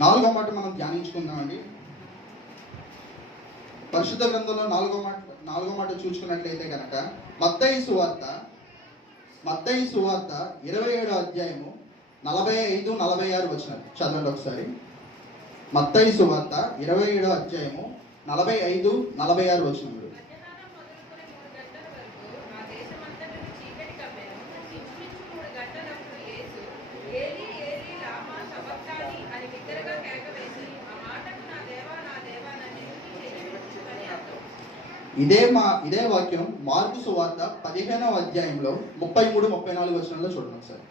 నాలుగో మాట మనం ధ్యానించుకుందామండి. పరిశుద్ధ గ్రంథంలో నాలుగో మాట చూసుకున్నట్లయితే కనుక మత్తయి సువార్త 27వ అధ్యాయము 45-46 వచనాలు చదవండి ఒకసారి. మత్తయి సువార్త 27వ అధ్యాయము 45-46 వచనములు. ఇదే వాక్యం మార్కు సువార్త 15వ అధ్యాయంలో 33-34 వచనంలో చూడండి ఒకసారి.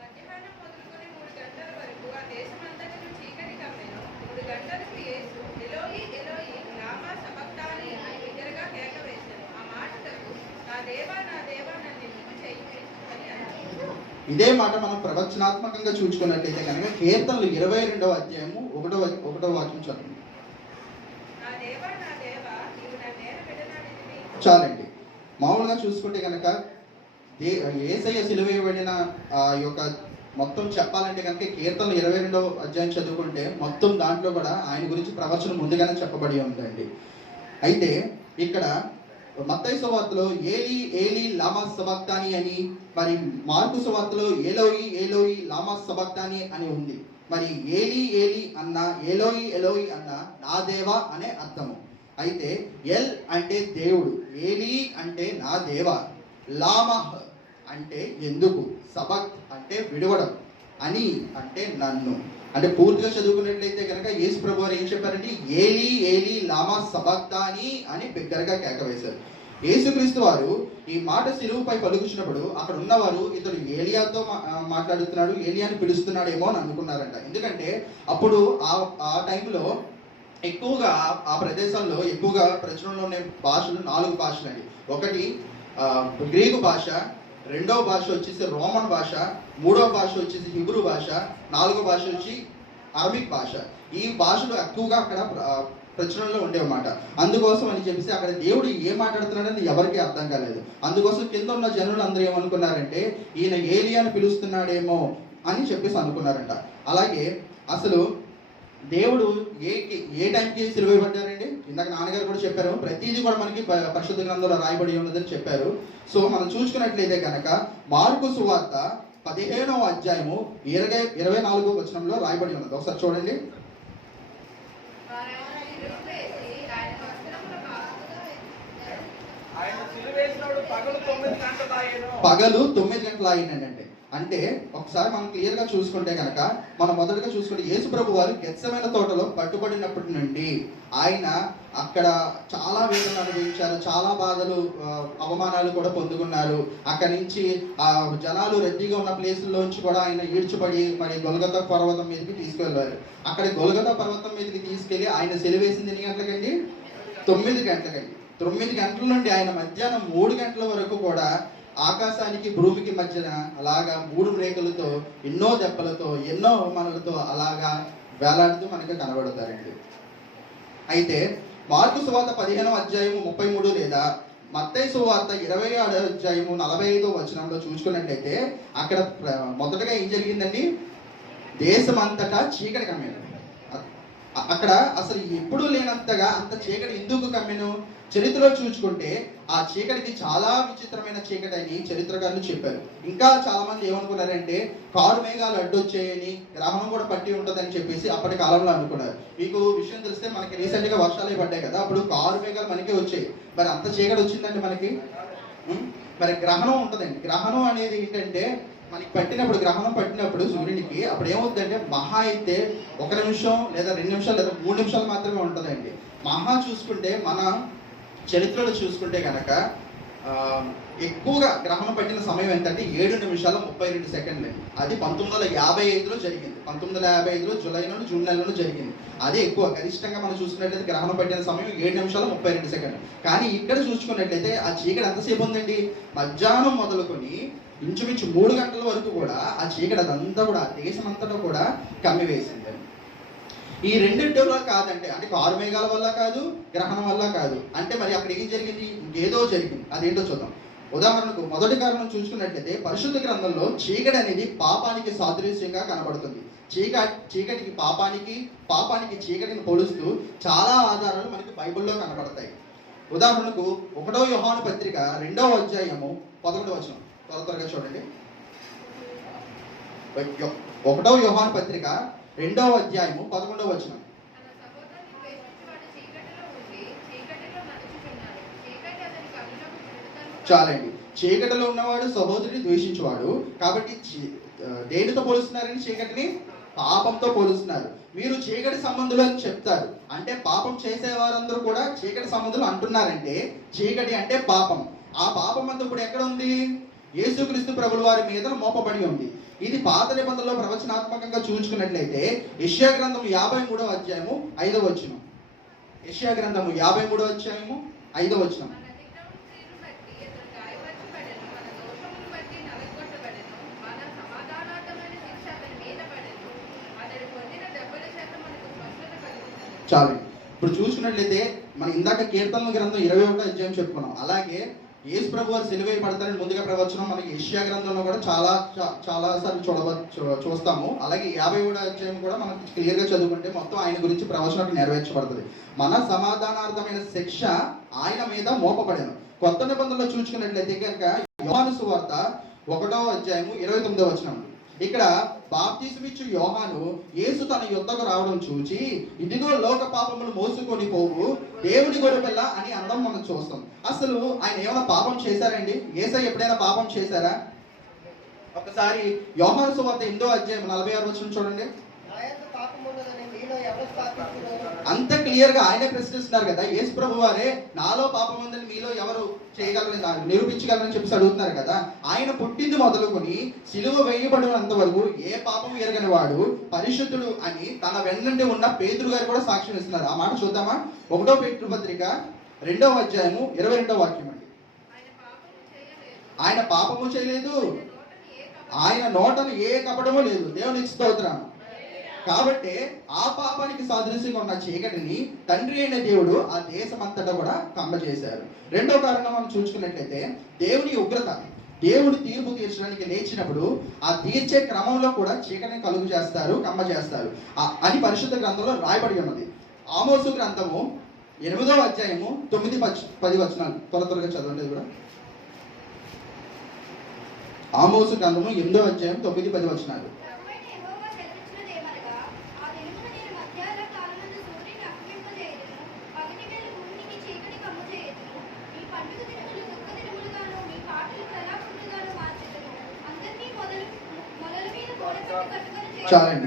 ఇదే మాట మనం ప్రవచనాత్మకంగా చూసుకున్నట్లయితే కనుక కీర్తనలు 22వ అధ్యాయము 1వ వాక్యం చదువు. చాలండి. మామూలుగా చూసుకుంటే కనుక యేసయ్య సిలువ వేయబడిన యొక్క మొత్తం చెప్పాలంటే కనుక కీర్తనలు 22వ అధ్యాయం చదువుకుంటే మొత్తం దాంట్లో కూడా ఆయన గురించి ప్రవచనం ముందుగానే చెప్పబడి ఉందండి. అయితే ఇక్కడ మత్తయి సువార్తలో ఏలీ ఏలీ లామా సబక్తాని అని, మరి మార్కు సువార్తలో ఏలోయి ఏలోయి లామా సబక్తాని అని ఉంది. మరి ఏలీ ఏలీ అన్న ఏలోయి ఎలోయి అన్న నా దేవా అనే అర్థము. అయితే ఎల్ అంటే దేవుడు, ఏలీ అంటే నా దేవా, లామహ్ అంటే ఎందుకు, సబక్ అంటే విడవడం, అని అంటే నన్ను. అంటే పూర్తిగా చదువుకున్నట్లయితే కనుక యేసు ప్రభు వారు ఏం చెప్పారంటే ఏలీ ఏలీ లామా సబక్తాని అని బిగ్గరగా కేక వేశారు. యేసుక్రీస్తు వారు ఈ మాట సిలువుపై పలుకుచినప్పుడు అక్కడ ఉన్నవారు ఇతడు ఏలియాతో మాట్లాడుతున్నాడు, ఏలియాని పిలుస్తున్నాడేమో అని అనుకున్నారంట. ఎందుకంటే అప్పుడు ఆ టైంలో ఎక్కువగా ఆ ప్రదేశంలో ఎక్కువగా ప్రచురణలో ఉండే భాషలు 4 భాషలు అండి. ఒకటి గ్రీకు భాష, రెండవ భాష వచ్చేసి రోమన్ భాష, మూడవ భాష వచ్చేసి హిబ్రూ భాష, 4వ భాష వచ్చి అరబిక్ భాష. ఈ భాషలు ఎక్కువగా అక్కడ ప్రచురణలో ఉండేవన్నమాట. అందుకోసం అని చెప్పేసి అక్కడ దేవుడు ఏం మాట్లాడుతున్నాడని ఎవరికి అర్థం కాలేదు. అందుకోసం కింద ఉన్న జనులు అందరూ ఏమనుకున్నారంటే ఈయన ఏలియాని పిలుస్తున్నాడేమో అని చెప్పేసి అనుకున్నారంట. అలాగే అసలు దేవుడు ఏ టైంకి సిలువ వేయబడ్డారండి? ఇందాక నాన్నగారు కూడా చెప్పారు, ప్రతిదీ కూడా మనకి పరిశుద్ధ గ్రంథంలో రాయబడి ఉన్నదని చెప్పారు. సో మనం చూసుకున్నట్లయితే కనుక మార్కు సువార్త 15వ అధ్యాయము 24వ వచనంలో రాయబడి ఉన్నది. ఒకసారి చూడండి. పగలు 9 గంటలు అయిందండి. అంటే ఒకసారి మనం క్లియర్ గా చూసుకుంటే కనుక మనం మొదటగా చూసుకుంటే యేసు ప్రభు వారు గెత్సెమనే తోటలో పట్టుబడినప్పటి నుండి ఆయన అక్కడ చాలా వేదనలు అనుభవించారు, చాలా బాధలు అవమానాలు కూడా పొందుకున్నారు. అక్కడి నుంచి ఆ జనాలు రద్దీగా ఉన్న ప్లేసుల్లోంచి కూడా ఆయన ఈడ్చుపడి మరి గొల్గొతా పర్వతం మీదకి తీసుకెళ్లారు. అక్కడ గొల్గొతా పర్వతం మీదకి తీసుకెళ్లి ఆయన సెలివేసింది ఎన్ని గంటలకండి? 9 గంటలకండి. 9 గంటల నుండి ఆయన మధ్యాహ్నం 3 గంటల వరకు కూడా ఆకాశానికి భూమికి మధ్యన అలాగా 3 రేకులతో, ఎన్నో దెబ్బలతో, ఎన్నో అవమానాలతో అలాగా వేలాడుతూ మనకి కనబడతారండి. అయితే మార్కు సువార్త 15వ అధ్యాయము 33 లేదా మత్తయి సువార్త 26వ అధ్యాయము 45వ వచనంలో చూసుకున్నట్లయితే అక్కడ మొదటగా ఏం జరిగిందండి? దేశమంతటా చీకటి కమ్మింది. అక్కడ అసలు ఎప్పుడూ లేనంతగా అంత చీకటి ఎందుకు కమ్మెను? చరిత్రలో చూసుకుంటే ఆ చీకటికి చాలా విచిత్రమైన చీకటి అని చరిత్రకారులు చెప్పారు. ఇంకా చాలా మంది ఏమనుకున్నారంటే కారు మేఘాలు అడ్డొచ్చాయని, గ్రహణం కూడా పట్టి ఉంటుందని చెప్పేసి అప్పటి కాలంలో అనుకున్నారు. మీకు విషయం తెలిస్తే మనకి రీసెంట్ గా వర్షాలు పడ్డాయి కదా, అప్పుడు కారు మేఘాలు మనకే వచ్చాయి. మరి అంత చీకటి వచ్చిందండి మనకి. మరి గ్రహణం ఉంటుందండి. గ్రహణం అనేది ఏంటంటే మనకి గ్రహణం పట్టినప్పుడు సూర్యునికి అప్పుడు ఏమవుతుందంటే మహా అయితే 1 నిమిషం లేదా 2 నిమిషాలు లేదా 3 నిమిషాలు మాత్రమే ఉంటుందండి. మహా చూసుకుంటే మన చరిత్రలో చూసుకుంటే కనుక ఎక్కువగా గ్రహణం పట్టిన సమయం ఏంటంటే 7:32 అది 1955లో జరిగింది. 1955లో జూన్ నెలలో జరిగింది. అదే ఎక్కువ గరిష్టంగా మనం చూసుకున్నట్లయితే గ్రహణం పట్టిన సమయం 7:32. కానీ ఇక్కడ చూసుకున్నట్లయితే ఆ చీకటి ఎంతసేపు ఉందండి? మధ్యాహ్నం మొదలుకొని ఇంచుమించు 3 గంటల వరకు కూడా ఆ చీకటి అదంతా కూడా దేశమంతటా కూడా కమ్మివేసింది. ఈ రెండింటిలో కాదంటే అంటే కారు మేఘాల వల్ల కాదు, గ్రహణం వల్ల కాదు. అంటే మరి అక్కడ ఏం జరిగింది? ఇంకేదో జరిగింది. అదేంటో చూద్దాం. ఉదాహరణకు మొదటి కారణం చూసుకున్నట్లయితే పరిశుద్ధ గ్రంథంలో చీకటి అనేది పాపానికి సాదృశ్యంగా కనబడుతుంది. చీకటికి పాపానికి చీకటిని పోలుస్తూ చాలా ఆధారాలు మనకి బైబిల్లో కనబడతాయి. ఉదాహరణకు 1 యోహాను పత్రిక 2వ అధ్యాయము 11వ వచనం త్వరగా చూడండి. 1 యోహాను పత్రిక 2వ అధ్యాయము 11వ వచనం. చాలండి. చీకటిలో ఉన్నవాడు సహోదరుని ద్వేషించేవాడు. కాబట్టి దేనితో పోలుస్తున్నారని? చీకటిని పాపంతో పోలుస్తున్నారు. మీరు చీకటి సంబంధులు అని చెప్తారు, అంటే పాపం చేసే వారందరూ కూడా చీకటి సంబంధులు అంటున్నారంటే చీకటి అంటే పాపం. ఆ పాపం అంతా ఇప్పుడు ఎక్కడ ఉంది? యేసుక్రీస్తు ప్రభుల వారి మీద మోపబడి ఉంది. ఇది పాత నిబంధనలో ప్రవచనాత్మకంగా చూసుకున్నట్లయితే యెషయా గ్రంథం 53వ అధ్యాయము 5వ వచనం. యెషయా గ్రంథము 53వ అధ్యాయము 5వ వచనం. చాలు. ఇప్పుడు చూసుకున్నట్లయితే మనం ఇందాక కీర్తనల గ్రంథం 21వ అధ్యాయం చెప్పుకున్నాం. అలాగే యేసు ప్రభు వారు సిలువ వేయబడతారని ముందుగా ప్రవచనం మనకి యెషయా గ్రంథంలో కూడా చాలా సార్లు చూస్తాము. అలాగే 51వ అధ్యాయం కూడా మనకి క్లియర్ గా చదువుకుంటే మొత్తం ఆయన గురించి ప్రవచనం నెరవేర్చబడుతుంది. మన సమాధానార్థమైన శిక్ష ఆయన మీద మోపబడేను. కొత్త నిబంధనలో చూసుకున్నట్లయితే కనుక యోహాను సువార్త 1వ అధ్యాయము 29వ వచనం. ఇక్కడ బాప్తిసమిచ్చు యోహాను యేసు తన యుద్ధకు రావడం చూచి, ఇదిగో లోక పాపములు మోసుకొని పోవు దేవుని గొర్రెపిల్ల అని అనడం మనం చూస్తాం. అసలు ఆయన ఏమైనా పాపం చేశారండి? యేసయ్య ఎప్పుడైనా పాపం చేశారా? ఒకసారి యోహాను సువార్త 8వ అధ్యాయం 46వ వచనం చూడండి. అంత క్లియర్ గా ఆయనే ప్రశ్నిస్తున్నారు కదా. యేసు ప్రభు వారే నాలో పాపం ఉందని మీలో ఎవరు చేయగలరని నిరూపించగలరని చెప్పి అడుగుతున్నారు కదా. ఆయన పుట్టింది మొదలుకొని సిలువ వేయబడినంత వరకు ఏ పాపం ఎరగని వాడు పరిశుద్ధుడు అని తన వెన్నంటే ఉన్న పేతురు గారు కూడా సాక్ష్యం ఇస్తున్నారు. ఆ మాట చూద్దామా? 1వ పేతురు పత్రిక 2వ అధ్యాయము 22వ వాక్యం అండి. ఆయన పాపము చేయలేదు, ఆయన నోటను ఏ కపటము లేదు. దేవునికి స్తోత్రం. కాబట్టి ఆ పాపానికి సాదృశ్యంగా ఉన్న చీకటిని తండ్రి అయిన దేవుడు ఆ దేశమంతటా కూడా కమ్మజేశారు. రెండో కారణం మనం చూసుకున్నట్లయితే దేవుని ఉగ్రత. దేవుడు తీర్పు తీర్చడానికి లేచినప్పుడు ఆ తీర్చే క్రమంలో కూడా చీకటిని కలుగు చేస్తారు, కమ్మ చేస్తారు అని పరిశుద్ధ గ్రంథంలో రాయబడి ఉన్నది. ఆమోసు గ్రంథము 8వ అధ్యాయము 9-10 వచనాలు త్వరగా చదవండి కూడా. ఆమోసు గ్రంథము 8వ అధ్యాయం 9-10 వచనాలు.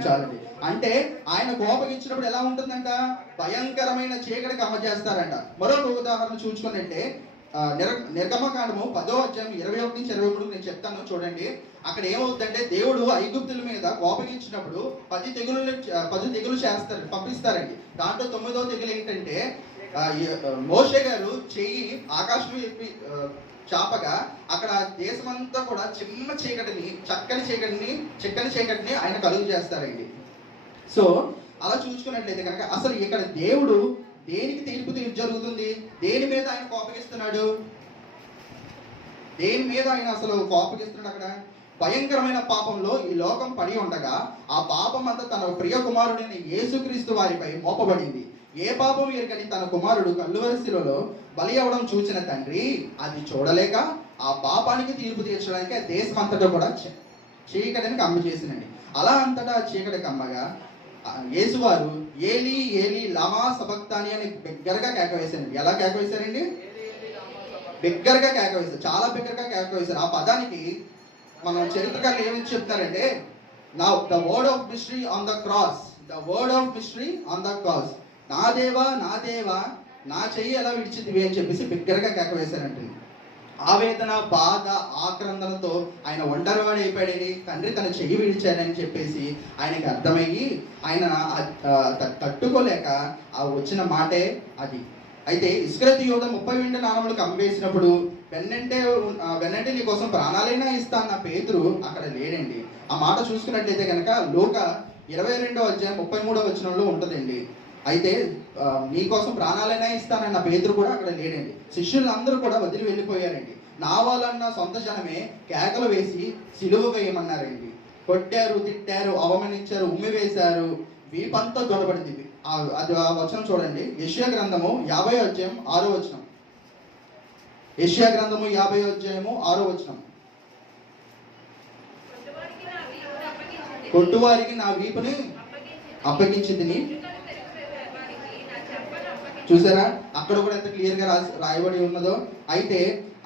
చాలండి. అంటే ఆయన కోపగించినప్పుడు ఎలా ఉంటుందంట? భయంకరమైన చీకటి కమ్మ చేస్తారంట. మరొక ఉదాహరణ చూసుకున్నట్టే నిర్గమకాండము 10వ అధ్యాయం 21-23 నేను చెప్తాను చూడండి. అక్కడ ఏమవుతుందంటే దేవుడు ఐగుప్తుల మీద కోపగించినప్పుడు 10 తెగులు చేస్తారు, పంపిస్తారండి. దాంట్లో 9వ తెగులు ఏంటంటే మోషే గారు చెయ్యి ఆకాశం చెప్పి చాపగా అక్కడ దేశమంతా కూడా చిక్కని చీకటిని ఆయన కలుగు చేస్తారండి. సో అలా చూసుకున్నట్లయితే కనుక అసలు ఇక్కడ దేవుడు దేనికి తీర్పు జరుగుతుంది? దేని మీద ఆయన కోపగిస్తున్నాడు? దేని మీద ఆయన అసలు కోపగిస్తున్నాడు? అక్కడ భయంకరమైన పాపంలో ఈ లోకం పడి ఉండగా ఆ పాపం అంతా తన ప్రియ కుమారుడిని యేసుక్రీస్తు వారిపై మోపబడింది. ఏ పాపం ఎరుకని తన కుమారుడు కల్లువరి శిలువలో బలి అవ్వడం చూసిన తండ్రి అది చూడలేక ఆ పాపానికి తీర్పు తీర్చడానికి ఆ దేశం అంతటా కూడా చీకటిని కమ్మ చేసినండి. అలా అంతటా చీకటి కమ్మగా యేసువారు ఏలీ ఏలీ లమా సబక్తాని అని బిగ్గరగా కేక వేశారండి. ఎలా కేక వేశారండి? బిగ్గరగా కేక వేశారు, చాలా బిగ్గరగా కేక వేశారు. ఆ పదానికి మనం చరిత్రకారులు ఏమి చెప్తారంటే, నా the word of mystery on the cross, the word of mystery on the cross, నా దేవా నా చెయ్యి ఎలా విడిచిదివి అని చెప్పేసి బిగ్గరగా కేక వేశారంటే, ఆవేదన బాధ ఆక్రందనతో ఆయన ఒంటరివాడు అయిపోయాడని, తండ్రి తన చెయ్యి విడిచాడని చెప్పేసి ఆయనకి అర్థమయ్యి ఆయన తట్టుకోలేక ఆ వచ్చిన మాటే అది. అయితే ఇస్కరియోతు యూదా 30 వెండి నాణములు కమ్మివేసినప్పుడు వెన్నంటే నీ కోసం ప్రాణాలైనా ఇస్తా అన్న పేతురు అక్కడ లేడండి. ఆ మాట చూసుకున్నట్లయితే కనుక లూకా 22వ అధ్యాయం 33వ వచనంలో ఉంటుందండి. అయితే నీకోసం ప్రాణాలైనా ఇస్తానన్న పేతురు కూడా అక్కడ లేడండి. శిష్యులందరూ కూడా వదిలి వెళ్ళిపోయారండి. నా వాళ్ళన్న సొంత జనమే కేకలు వేసి సిలువ వేయమన్నారండి. కొట్టారు, తిట్టారు, అవమానించారు, ఉమ్మి వేశారు, వీపంతా దొరబడింది. అది ఆ వచనం చూడండి, యెషయా గ్రంథము 50వ అధ్యాయం 6వ వచనం. యెషయా గ్రంథము 50వ అధ్యాయము 6వ వచనం. కొట్టువారికి నా వీపుని అప్పగించింది. చూసారా, అక్కడ కూడా ఎంత క్లియర్ గా రాయబడి ఉన్నదో. అయితే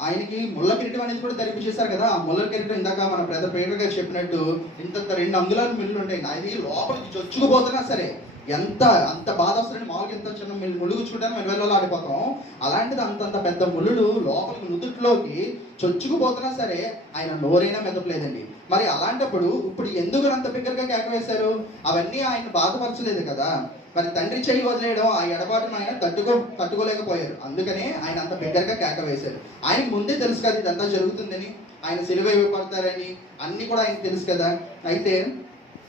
ఆయనకి ముళ్ళ కిరీటం అనేది కూడా ధరించేశారు కదా. ఆ ముళ్ళ కిరీటం ఇందాక మన పెద్ద పేరు గారు చెప్పినట్టు ఇంత 2 అంగుళాల మిల్లు ఉంటాయి. అది లోపలికి చొచ్చుకుపోతున్నా సరే అంత బాధ వస్తుందండి. మామూలుగా ఇంత చిన్న ముళ్ళు గుచ్చుకుంటాను మెల్లవెల్లలో ఆడిపోతాం. అలాంటిది అంతంత పెద్ద ముళ్ళు లోపలికి నుదుట్లోకి చొచ్చుకుపోతున్నా సరే ఆయన నోరైనా మెదపలేదండి. మరి అలాంటప్పుడు ఇప్పుడు ఎందుకు అంత బిగ్గరగా కేక వేశారు? అవన్నీ ఆయన బాధపరచలేదు కదా. మరి తండ్రి చెయ్యి వదిలేయడం, ఆ ఎడబాటును ఆయన తట్టుకోలేకపోయారు. అందుకనే ఆయన అంత బిగ్గరగా కేక వేశారు. ఆయనకు ముందే తెలుసు కదా ఇదంతా జరుగుతుందని, ఆయన సిలువ వేయబడతారని అన్ని కూడా ఆయనకు తెలుసు కదా. అయితే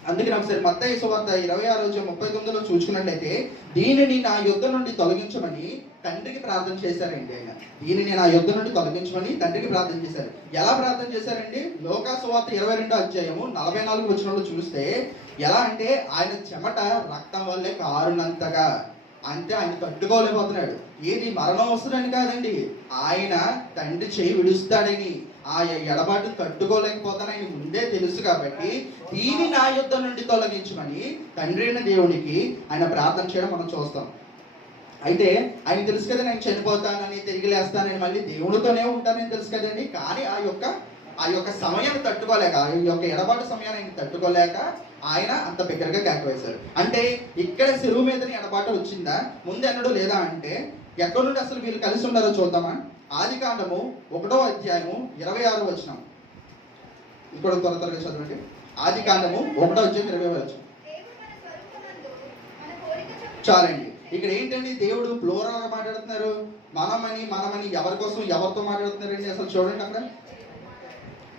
అందుకని ఒకసారి మత్తయి సువార్త 26:39 చూసుకున్నట్లయితే, దీనిని నా యుద్ధ నుండి తొలగించమని తండ్రికి ప్రార్థన చేశారండి. ఆయన దీనిని నా యుద్ధ నుండి తొలగించమని తండ్రికి ప్రార్థన చేశారు. ఎలా ప్రార్థన చేశారండి? లోకా సువార్త 22వ అధ్యాయము 44వ వచనంలో చూస్తే ఎలా అంటే, ఆయన చెమట రక్తం వల్లే కారునంతగా, అంటే ఆయన తట్టుకోలేకపోతున్నాడు. ఏది మరణం వస్తుందని కాదండి, ఆయన తండ్రి చేయి విడుస్తాడని, ఆ ఎడబాటు తట్టుకోలేకపోతాను ఆయన ముందే తెలుసు కాబట్టి దీని నా యుద్ధం నుండి తొలగించమని తండ్రి అయిన దేవునికి ఆయన ప్రార్థన చేయడం మనం చూస్తాం. అయితే ఆయన తెలుసు కదా నేను చనిపోతానని, తిరిగి లేస్తానని, మళ్ళీ దేవుడితోనే ఉంటానని తెలుసు కదండి. కానీ ఆ యొక్క సమయాన్ని తట్టుకోలేక, ఆ యొక్క ఎడబాటు సమయాన్ని ఆయన తట్టుకోలేక ఆయన అంత బిగ్గరగా కేక వేశారు. అంటే ఇక్కడ సిలువ మీదని ఎడబాటు వచ్చిందా? ముందెన్నడూ లేదా అంటే ఎక్కడి నుండి అసలు వీళ్ళు కలిసి ఉన్నారో చూద్దామా. ఆదికాండము 1వ అధ్యాయము 26వ వచనం. ఇక్కడ త్వరగా చదవండి. ఆదికాండము 1వ అధ్యాయం 20వ వచనం. చాలండి. ఇక్కడ ఏంటండి, దేవుడు ప్లూరల్ గా మాట్లాడుతున్నారు. మనమని ఎవరి కోసం ఎవరితో మాట్లాడుతున్నారండి అసలు చూడండి. అక్కడ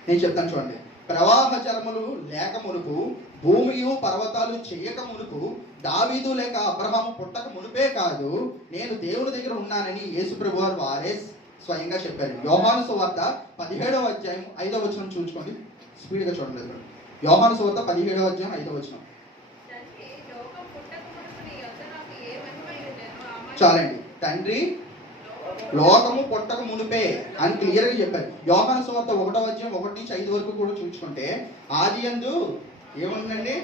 నేను చెప్తాను చూడండి. ప్రవాహ జలములు లేక మునుపు, భూమియు పర్వతాలు చేయక మునుపు, దావీదు లేక అబ్రహాము పుట్టక మునుపే కాదు, నేను దేవుని దగ్గర ఉన్నానని యేసు ప్రభువారు వారే స్వయంగా చెప్పారు. యోహాను సువార్త 17వ అధ్యాయం 5వ వచనం చూసుకోండి. స్పీడ్ గా చూడండి. యోహాను సువార్త 17వ అధ్యాయం 5వ వచనం. చాలండి. తండ్రి లోకము పుట్టక మునిపే అని క్లియర్ గా చెప్పారు. యోహాను సువార్త 1వ అధ్యాయం 1 నుంచి 5 వరకు కూడా చూసుకుంటే, ఆదియందు ఏముందండి?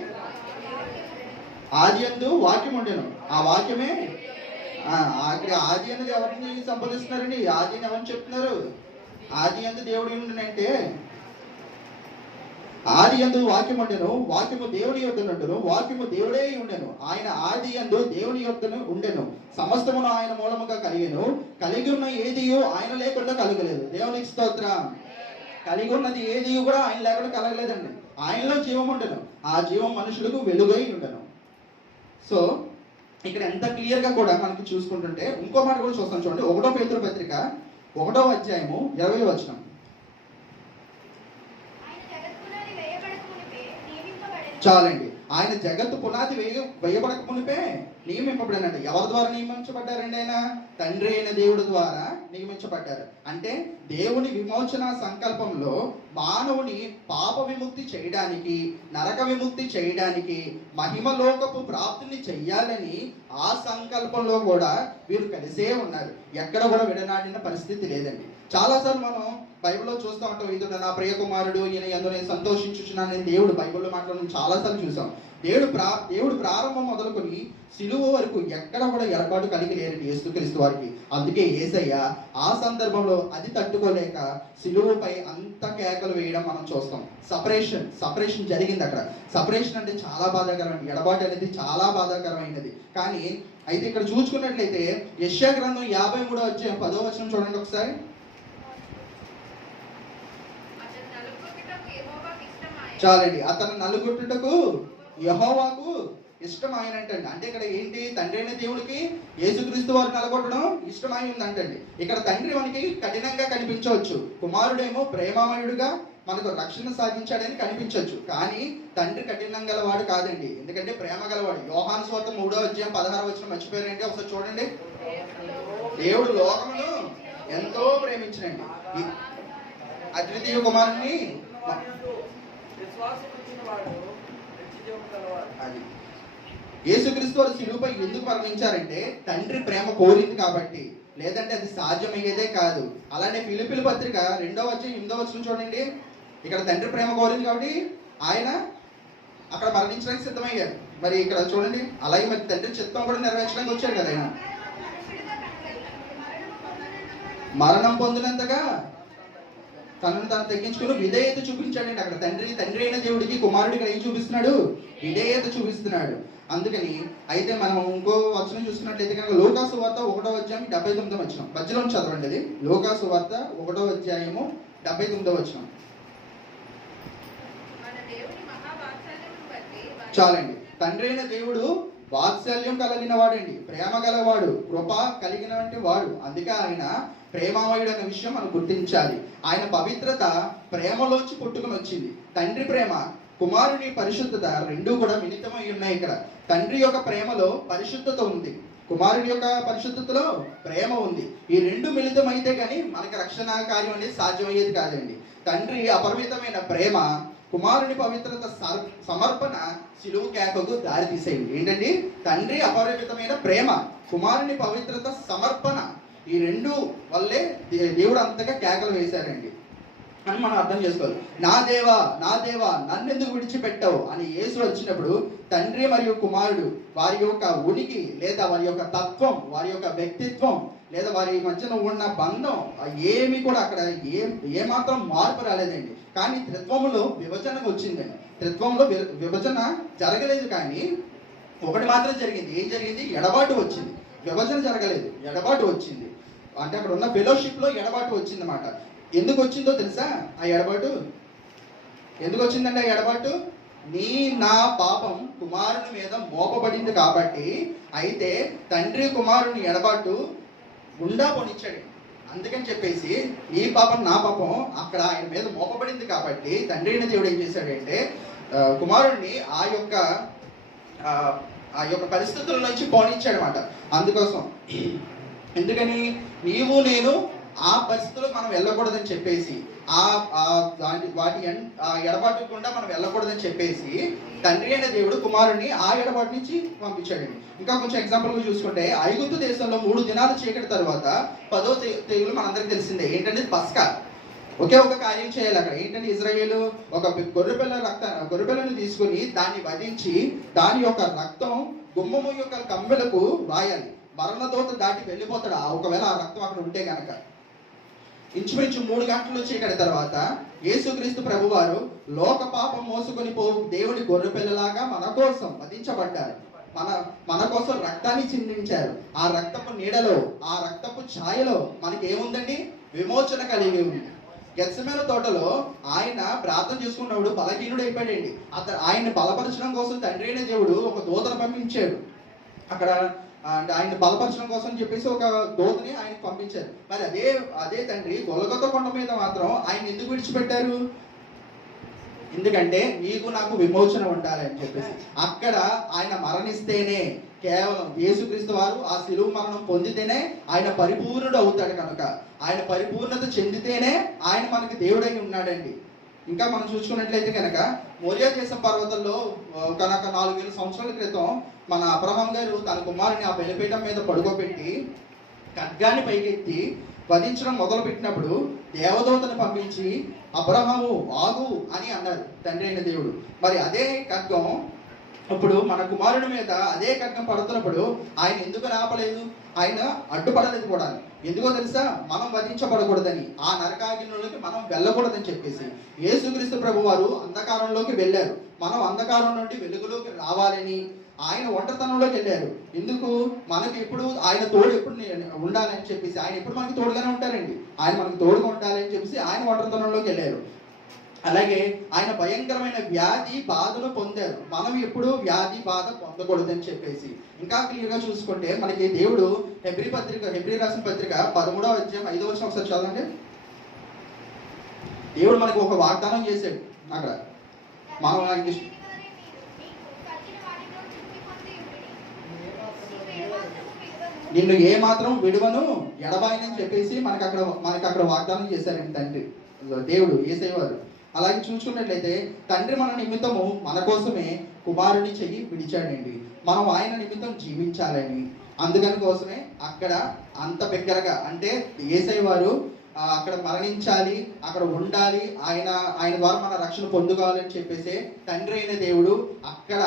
ఆదియందు వాక్యం ఉండేను, ఆ వాక్యమే ఆది అనేది ఎవరిని సంబోధిస్తున్నారండి? ఆది అని ఎవరిని చెప్తున్నారు? ఆది అందు దేవుడు ఉండునంటే, ఆది యందు వాక్యం ఉండెను, వాక్యము దేవుని యొద్దనుండును, వాక్యము దేవుడే ఉండెను. ఆయన ఆది యందు దేవుని యొద్దను ఉండెను, సమస్తమును ఆయన మూలముగా కలిగెను, కలిగి ఉన్న ఏదియో ఆయన లేకుండా కలగలేదు. దేవునికి స్తోత్రం. కలిగి ఉన్నది ఏది కూడా ఆయన లేకుండా కలగలేదండి. ఆయనలో జీవం ఉండెను, ఆ జీవం మనుషులకు వెలుగై ఉండెను. సో ఇక్కడ ఎంత క్లియర్ గా కూడా మనకి చూసుకుంటుంటే ఇంకో మాట కూడా చూస్తాం చూడండి. 1వ పేతురు పత్రిక 1వ అధ్యాయము 20వ వచనం. చాలండి. ఆయన జగత్తు పునాది వేయబడక మునిపే నియమింపబడినండి. ఎవరి ద్వారా నియమించబడ్డారండి? ఆయన తండ్రి అయిన దేవుడి ద్వారా నియమించబడ్డారు. అంటే దేవుని విమోచన సంకల్పంలో మానవుని పాప విముక్తి చేయడానికి, నరక విముక్తి చేయడానికి, మహిమలోకపు ప్రాప్తిని చెయ్యాలని ఆ సంకల్పంలో కూడా వీరు కలిసే ఉన్నారు. ఎక్కడ కూడా విడనాడిన పరిస్థితి లేదండి. చాలాసార్లు మనం బైబిల్లో చూస్తూ ఉంటాం, ఇతడు నా ప్రియ కుమారుడు, ఈయన యందు నేను సంతోషించుచున్నానని దేవుడు బైబిల్లో మాట్లాడడం చాలాసార్లు చూసాం. దేవుడు ప్రారంభం మొదలుకొని సిలువ వరకు ఎక్కడ కూడా ఎడబాటు కలిగి లేరండి యేసుక్రీస్తు వారికి. అందుకే యేసయ్య ఆ సందర్భంలో అది తట్టుకోలేక సిలువపై అంత కేకలు వేయడం మనం చూస్తాం. సపరేషన్ జరిగింది అక్కడ. సపరేషన్ అంటే చాలా బాధాకరమైనది, ఎడబాటు అనేది చాలా బాధాకరమైనది. కానీ అయితే ఇక్కడ చూసుకున్నట్లయితే యెషయా గ్రంథం 53వ అధ్యాయం 10వ వచనం చూడండి ఒకసారి. చాలండి. అతను నలుగుట్టుటకు యెహోవాకు ఇష్టం ఆయన అంటండి. అంటే ఇక్కడ ఏంటి, తండ్రి అయిన దేవుడికి యేసుక్రీస్తు వారు నలగొట్టడం ఇష్టమై ఉందంటండి. ఇక్కడ తండ్రి మనకి కఠినంగా కనిపించవచ్చు, కుమారుడేమో ప్రేమామయుడుగా మనకు రక్షణ సాధించాడని కనిపించవచ్చు. కానీ తండ్రి కఠినం గలవాడు కాదండి, ఎందుకంటే ప్రేమ గలవాడు. యోహాను సువార్త 3వ అధ్యాయం 16వ వచనం మర్చిపోయారండి, ఒకసారి చూడండి. దేవుడు లోకమును ఎంతో ప్రేమించినండి. అద్వితీయ కుమారుని అది యేసుక్రీస్తు వారు శిలువపై ఎందుకు మరణించారంటే తండ్రి ప్రేమ కోరింది కాబట్టి, లేదంటే అది సాధ్యమయ్యేదే కాదు. అలానే ఫిలిప్పీల పత్రిక 2వ అధ్యాయం 8వ వచనం చూడండి. ఇక్కడ తండ్రి ప్రేమ కోరింది కాబట్టి ఆయన అక్కడ మరణించడానికి సిద్ధమయ్యాడు. మరి ఇక్కడ చూడండి, అలాగే మరి తండ్రి చిత్తం కూడా నెరవేర్చడానికి వచ్చాడు కదా ఆయన. మరణం పొందినంతగా తనను తాను తగ్గించుకుని విధేయత చూపించాడండి. అక్కడ తండ్రి అయిన దేవుడికి కుమారుడు ఇక్కడ ఏం చూపిస్తున్నాడు? విధేయత చూపిస్తున్నాడు. అందుకని అయితే మనం ఇంకో వచనం చూసుకున్నట్లయితే కనుక లూకాసు వార్త 1వ అధ్యాయం 79వ వచనం మధ్యలో చదవండి. అది లూకాసు వార్త 1వ అధ్యాయము 79వ వచనం. చాలండి. తండ్రి అయిన దేవుడు వాత్సల్యం కలిగిన వాడండి, ప్రేమ గలవాడు, కృప కలిగిన వాడు. అందుకే ఆయన ప్రేమమయుడు అనే విషయం మనం గుర్తించాలి. ఆయన పవిత్రత ప్రేమలోంచి పుట్టుకుని వచ్చింది. తండ్రి ప్రేమ, కుమారుని పరిశుద్ధత రెండూ కూడా మిళితమై ఉన్నాయి. ఇక్కడ తండ్రి యొక్క ప్రేమలో పరిశుద్ధత ఉంది, కుమారుని యొక్క పరిశుద్ధతలో ప్రేమ ఉంది. ఈ రెండు మిళితమైతే కానీ మనకి రక్షణ కార్యం అనేది సాధ్యమయ్యేది కాదండి. తండ్రి అపరిమితమైన ప్రేమ, కుమారుని పవిత్రత సమర్పణ సిలువు కేకకు దారి తీసేవి. ఏంటండి? తండ్రి అపరిమితమైన ప్రేమ, కుమారుని పవిత్రత సమర్పణ, ఈ రెండు వల్లే దేవుడు అంతగా కేకలు వేశారండి అని మనం అర్థం చేసుకోవాలి. నా దేవా నన్ను ఎందుకు విడిచిపెట్టావు అని యేసు వచ్చినప్పుడు తండ్రి మరియు కుమారుడు వారి యొక్క ఉనికి లేదా వారి యొక్క తత్వం, వారి యొక్క వ్యక్తిత్వం లేదా వారి మధ్యన ఉన్న బంధం ఏమి కూడా అక్కడ ఏమాత్రం మార్పు రాలేదండి. కానీ త్రిత్వములో విభజన వచ్చిందండి. త్రిత్వంలో విభజన జరగలేదు, కానీ ఒకటి మాత్రం జరిగింది. ఏం జరిగింది? ఎడబాటు వచ్చింది. విభజన జరగలేదు, ఎడబాటు వచ్చింది. అంటే అక్కడ ఉన్న ఫెలోషిప్ లో ఎడబాటు వచ్చింది అన్నమాట. ఎందుకు వచ్చిందో తెలుసా? ఆ ఎడబాటు ఎందుకు వచ్చిందంటే ఆ ఎడబాటు నా పాపం కుమారుని మీద మోపబడింది కాబట్టి, అయితే తండ్రి కుమారుని ఎడబాటు గుండా పొనిచ్చాడు. అందుకని చెప్పేసి నీ పాపం నా పాపం అక్కడ ఆయన మీద మోపబడింది కాబట్టి తండ్రి అయిన దేవుడు ఏం చేశాడంటే కుమారుడిని ఆ యొక్క పరిస్థితుల నుంచి పోనిచ్చాడు అనమాట. అందుకోసం ఎందుకని నీవు నేను ఆ పరిస్థితుల్లో మనం వెళ్ళకూడదని చెప్పేసి వాటి ఎడబాటుకుండా మనం వెళ్ళకూడదని చెప్పేసి తండ్రి అయిన దేవుడు కుమారుని ఆ ఎడబాటు నుంచి పంపించాడండి. ఇంకా కొంచెం ఎగ్జాంపుల్ చూసుకుంటే ఐగుప్తు దేశంలో 3 దినాలు చీకటి తర్వాత 10వ తెగులు మనందరికి తెలిసిందే. ఏంటంటే పస్కా. ఒకే ఒక కార్యం చేయాలి అక్కడ. ఏంటంటే ఇజ్రాయేలు ఒక గొర్రెపిల్లను తీసుకుని దాన్ని వధించి దాని యొక్క రక్తం గుమ్మము యొక్క కమ్మెలకు రాయాలి. మరణదోత దాటి వెళ్ళిపోతాడు ఒకవేళ ఆ రక్తం అక్కడ ఉంటే గనక. ఇంచుమించు 3 గంటలు చీకటి తర్వాత యేసుక్రీస్తు ప్రభువారు లోక పాపం మోసుకొని దేవుడి గొర్రెపిల్లలాగా మన కోసం వధించబడ్డారు. మన కోసం రక్తాన్ని చిందించారు. ఆ రక్తపు నీడలో, ఆ రక్తపు ఛాయలో మనకి ఏముందండి? విమోచన కలిగి ఉంది. గెత్సెమనే తోటలో ఆయన ప్రార్థన చేసుకున్నప్పుడు బలహీనుడు అయిపోయాడండి. ఆయన్ని బలపరచడం కోసం తండ్రి అయిన దేవుడు ఒక దూతను పంపించాడు. అక్కడ ఆయన బలపరచడం కోసం చెప్పేసి ఒక దూతని ఆయన పంపించారు. మరి అదే తండ్రి గొల్గొతా కొండ మీద మాత్రం ఆయన ఎందుకు విడిచిపెట్టారు? ఎందుకంటే నీకు నాకు విమోచన ఉండాలని చెప్పేసి. అక్కడ ఆయన మరణిస్తేనే, కేవలం యేసుక్రీస్తు వారు ఆ శిలువ మరణం పొందితేనే ఆయన పరిపూర్ణుడు అవుతాడు. కనుక ఆయన పరిపూర్ణత చెందితేనే ఆయన మనకి దేవుడై ఉన్నాడండి. ఇంకా మనం చూసుకున్నట్లయితే కనుక మోరియా దేశం పర్వతంలో కనుక 4000 సంవత్సరాల క్రితం మన అబ్రహాం గారు తన కుమారుని ఆ బలిపీఠం మీద పడుకోబెట్టి ఖడ్గాన్ని పైకెత్తి వధించడం మొదలు పెట్టినప్పుడు దేవదూతను పంపించి అబ్రహాము ఆగు అని అన్నారు తండ్రి అయిన దేవుడు. మరి అదే ఖడ్గం ఇప్పుడు మన కుమారుడి మీద అదే ఖడ్గం పడుతున్నప్పుడు ఆయన ఎందుకు ఆపలేదు? ఆయన అడ్డుపడలేదు కూడా. ఎందుకో తెలుసా? మనం వధించబడకూడదని, ఆ నరకాగ్నిలోకి మనం వెళ్ళకూడదని చెప్పేసి యేసుక్రీస్తు ప్రభు వారు అంధకారంలోకి వెళ్ళారు. మనం అంధకారం నుండి వెలుగులోకి రావాలని ఆయన ఒంటరితనంలోకి వెళ్ళారు. ఎందుకు? మనకి ఎప్పుడు ఆయన తోడు ఎప్పుడు ఉండాలని చెప్పేసి, ఆయన ఎప్పుడు మనకి తోడుగానే ఉంటారండి. ఆయన మనకి తోడుగా ఉండాలని చెప్పేసి ఆయన ఒంటరితనంలోకి వెళ్ళారు. అలాగే ఆయన భయంకరమైన వ్యాధి బాధలు పొందారు. మనం ఎప్పుడు వ్యాధి బాధ పొందకూడదని చెప్పేసి. ఇంకా క్లియర్గా చూసుకుంటే మనకి దేవుడు హెబ్రీ రాసిన పత్రిక 13వ అధ్యాయం 5వ వచనం ఒకసారి చదవండి. దేవుడు మనకు ఒక వాగ్దానం చేశాడు. అక్కడ మనం నిన్ను ఏ మాత్రం విడువను ఎడబాయనని చెప్పేసి మనకి అక్కడ వాగ్దానం చేశారండి తండ్రి. దేవుడు యేసయ్య వారు. అలాగే చూసుకున్నట్లయితే తండ్రి మన నిమిత్తము మన కోసమే కుమారుని చెయ్యి విడిచాడండి. మనం ఆయన నిమిత్తం జీవించాలని, అందుకని కోసమే అక్కడ అంత బిగ్గరగా అంటే యేసయ్య వారు అక్కడ మరణించాలి, అక్కడ ఉండాలి, ఆయన ద్వారా మన రక్షణ పొందుకోవాలని చెప్పేసి తండ్రి అయిన దేవుడు అక్కడ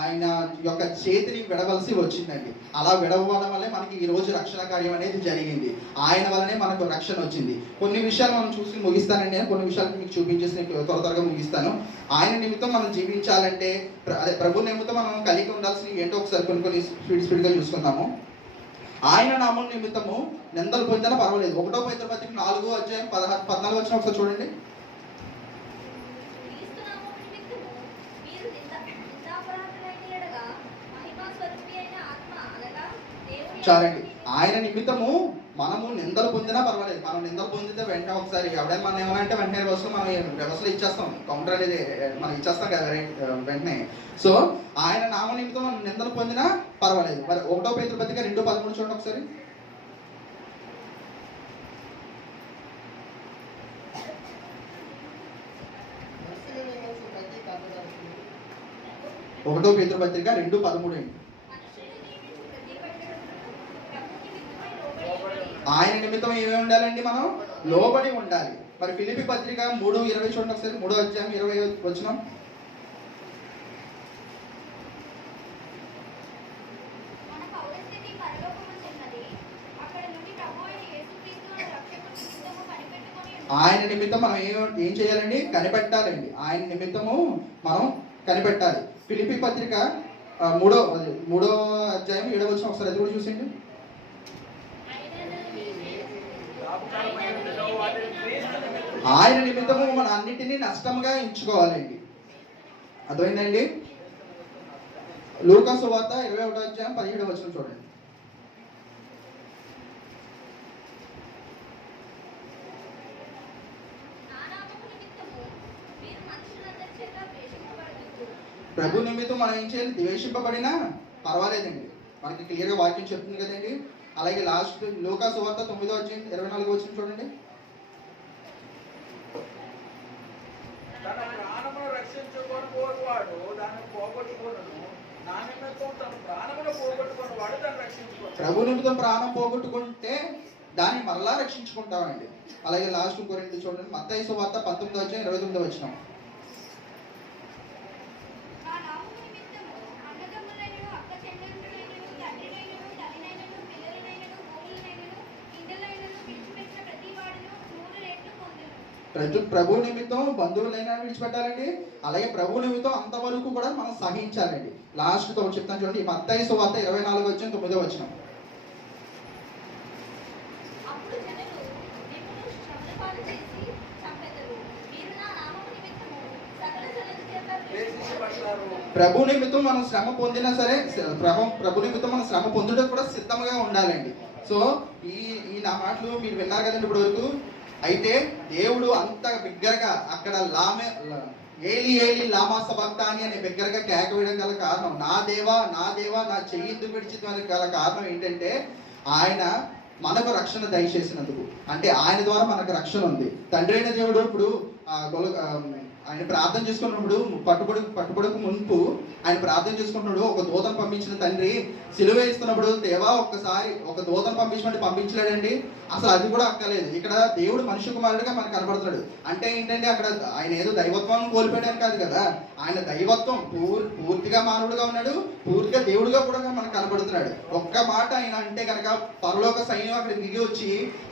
ఆయన యొక్క చేతిని విడవలసి వచ్చిందండి. అలా విడవడం వల్లే మనకి ఈ రోజు రక్షణ కార్యం అనేది జరిగింది. ఆయన వల్లనే మనకు రక్షణ వచ్చింది. కొన్ని విషయాలు మనం చూసి ముగిస్తానండి. నేను కొన్ని విషయాలు మీకు చూపించేసి త్వరగా ముగిస్తాను. ఆయన నిమిత్తం మనం జీవించాలంటే, అదే ప్రభు నిమిత్తం మనం కలిగి ఉండాల్సినవి ఏంటో ఒకసారి కొన్ని స్పీడ్గా చూసుకుందాము. ఆయన నామం నిమిత్తము నిందలు పొందినా పర్వాలేదు. 1 పేతురు పత్రిక 4:14 వచ్చిన ఒకసారి చూడండి. చాలండి. ఆయన నిమిత్తము మనము నిందలు పొందినా పర్వాలేదు. మనం నిందలు పొందితే వెంటనే ఒకసారి ఎవడైనా మనం ఏమన్నా అంటే వెంటనే మనం వ్యవస్థలో ఇచ్చేస్తాం, కౌంటర్ అనేది మనం ఇచ్చేస్తాం కదా వెంటనే. సో ఆయన నామ నిమిత్తం మనం నిందలు పొందినా పర్వాలేదు. మరి 1 పేతురు పత్రిక 2:13 చూడండి ఒకసారి. 1 పేతురు పత్రిక 2:13 అండి. ఆయన నిమిత్తం ఏమేమి ఉండాలండి? మనం లోబడి ఉండాలి. మరి ఫిలిప్పీ పత్రిక 3:20 చూడండి ఒకసారి. 3:20 వచనం. ఆయన నిమిత్తం మనం ఏం చేయాలండి? కనిపెట్టాలండి. ఆయన నిమిత్తము మనం కనిపెట్టాలి. ఫిలిప్పీ పత్రిక 3:7 వచనం ఒకసారి అది కూడా చూసిండి. ఆయన నిమిత్తము మన అన్నిటినీ నష్టంగా ఎంచుకోవాలండి. అర్థమైందండి? లూకా సువార్త 21:17 వచనం చూడండి. ప్రభు నిమిత్తం మనం ఏం చేయాలి? ద్వేషింపబడినా పర్వాలేదండి. మనకి క్లియర్గా వాక్యం చెప్తుంది కదండి. అలాగే లాస్ట్ లూకా సువార్త 9:24 వచనం చూడండి. ప్రభు నిమిత్తం ప్రాణం పోగొట్టుకుంటే దాన్ని మరలా రక్షించుకుంటామండి. అలాగే లాస్ట్ ఇంకో 2 చూడండి. మత్తయి సువార్త 19:29 వచనం. ప్రభు నిమిత్తం బంధువులైనా విడిచిపెట్టాలండి. అలాగే ప్రభు నిమిత్తం అంతవరకు కూడా మనం సహించాలండి. లాస్ట్ తో చెప్తాను చూడండి. మత్తయి సువార్త 24:9 వచనం. ప్రభు నిమిత్తం మనం శ్రమ పొందినా సరే, ప్రభు నిమిత్తం మనం శ్రమ పొందుటకు కూడా సిద్ధంగా ఉండాలండి. సో ఈ నా మాటలు మీరు విన్నారు కదండి ఇప్పటి వరకు. అయితే దేవుడు అంత బిగ్గరగా అక్కడ ఏలి ఏలి లామా సబక్తాని అనే బిగ్గరగా కేక వేయడం గల కారణం, నా దేవా నా దేవా నా చెయ్యి ఎందుకు విడిచిద్దానికి గల కారణం ఏంటంటే ఆయన మనకు రక్షణ దయచేసినందుకు. అంటే ఆయన ద్వారా మనకు రక్షణ ఉంది. తండ్రి అయిన దేవుడు ఇప్పుడు ఆయన ప్రార్థన చేసుకున్నప్పుడు పట్టుబడుకు మున్పు ఆయన ప్రార్థన చేసుకుంటున్నాడు. ఒక దూతను పంపించిన తండ్రి సిలువ వేస్తున్నప్పుడు దేవా ఒక్కసారి ఒక దూతను పంపించలేడండి. అసలు అది కూడా అక్కలేదు. ఇక్కడ దేవుడు మనుష్య కుమారుడిగా మనకు కనపడుతున్నాడు. అంటే ఏంటంటే అక్కడ ఆయన ఏదో దైవత్వం కోల్పోయాడని కాదు కదా. ఆయన దైవత్వం పూర్తిగా మానవుడిగా ఉన్నాడు, పూర్తిగా దేవుడిగా కూడా మనకు కనపడుతున్నాడు. ఒక్క మాట ఆయన అంటే కనుక పరలోక సైన్యం అక్కడ దిగి వచ్చి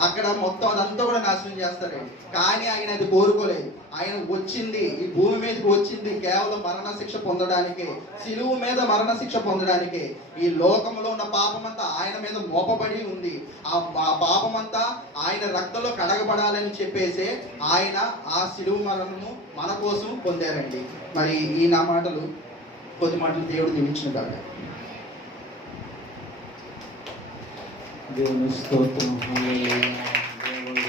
అక్కడ మొత్తం అదంతా కూడా నాశనం చేస్తాడు. కానీ ఆయన అది కోరుకోలేదు. ఆయన వచ్చింది, ఈ భూమి మీదకి వచ్చింది కేవలం మరణ శిక్ష పొందడానికి, సిలువు మీద మరణ శిక్ష పొందడానికి. ఈ లోకంలో ఉన్న పాపమంతా ఆయన మీద మోపబడి ఉంది. ఆ పాపమంతా ఆయన రక్తంలో కడగబడాలని చెప్పేసి ఆయన ఆ సిలువు మరణము మన కోసం పొందారండి. మరి ఈ నా మాటలు కొద్ది మాటలు దేవుడు దీవించిన కాదు. దేవుని స్తోత్రం.